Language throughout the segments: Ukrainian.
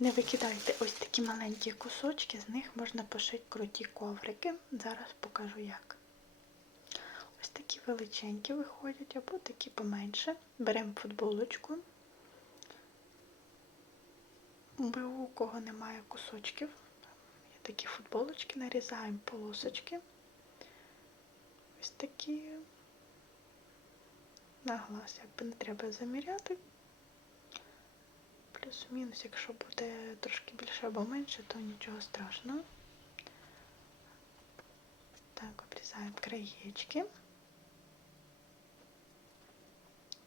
Не викидайте ось такі маленькі кусочки, з них можна пошити круті коврики. Зараз покажу як. Ось такі величенькі виходять, або такі поменше. Беремо футболочку. Бо у кого немає кусочків, є такі футболочки, нарізаємо полосочки. Ось такі на глаз, якби не треба заміряти. Плюс-мінус, якщо буде трошки більше або менше, то нічого страшного. Так, обрізаємо краєчки.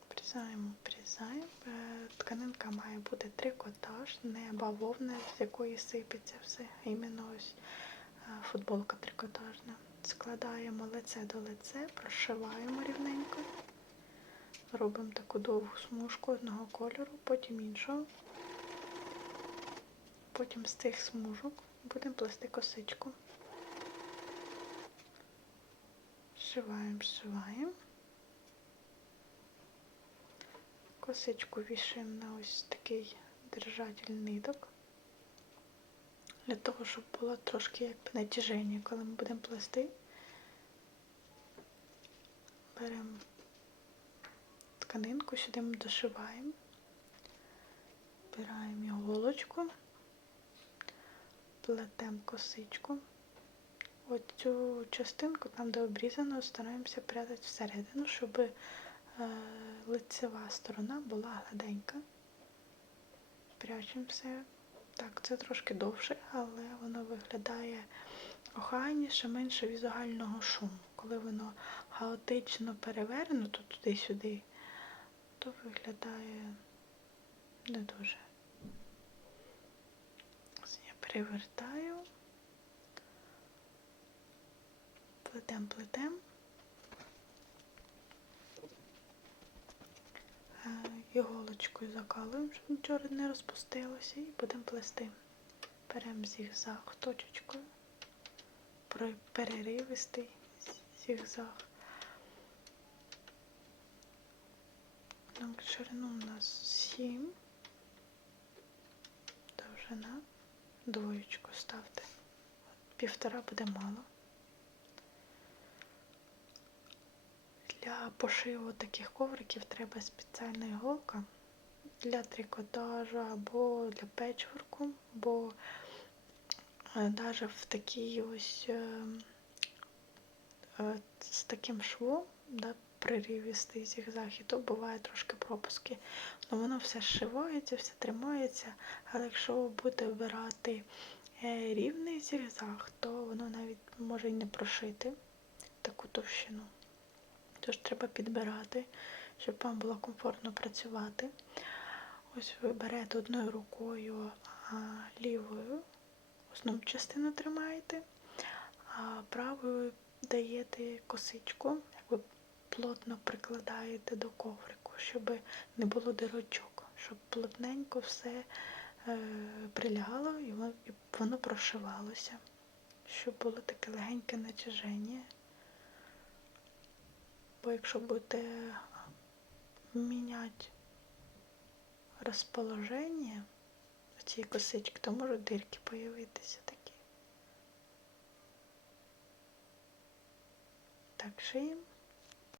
Обрізаємо, обрізаємо. Е, Тканинка має бути трикотаж, не бавовна, з якої сипеться все. Іменно ось е, футболка трикотажна. Складаємо лице до лице, прошиваємо рівненько. Робимо таку довгу смужку одного кольору, потім іншого. Потім з цих смужок будемо плести косичку. Зшиваємо, зшиваємо. Косичку вішаємо на ось такий держатель ниток. Для того, щоб було трошки якби натяження, коли ми будемо плести. Беремо тканинку, сюди ми дошиваємо, вбираємо іголочку, плетемо косичку. Ось цю частинку, там де обрізано, стараємося прятати всередину, щоб е, лицева сторона була гладенька. Прячемо все. Так, це трошки довше, але воно виглядає охайніше, менше візуального шуму. Коли воно хаотично перевернуто туди-сюди, то виглядає не дуже. Я перевертаю, плетем, плетем. Е, Іголочкою закалуємо, щоб нічого не розпустилося, і будемо плести. Беремо зігзаг точечкою, переривистий зігзаг. Так, ширину у нас 7, довжина, двоєчку ставте. Півтора буде мало. Для пошиву таких ковриків треба спеціальна іголка для трикотажу або для печворку, бо навіть в такій ось е, е, з таким швом, да, прирівістий зігзаг, і то буває трошки пропуски. Ну, воно все зшивається, все тримається, але якщо ви будете вбирати е, рівний зігзаг, то воно навіть може й не прошити таку товщину. Тож треба підбирати, щоб вам було комфортно працювати. Ось ви берете одною рукою, а лівою основну частину тримаєте, а правою даєте косичку, плотно прикладаєте до коврику, щоб не було дирочок, щоб плотненько все е, прилягало і воно, і воно прошивалося, щоб було таке легеньке натяження. Бо якщо будете міняти розположення цієї косички, то можуть дирки появитися такі. Так, шиємо.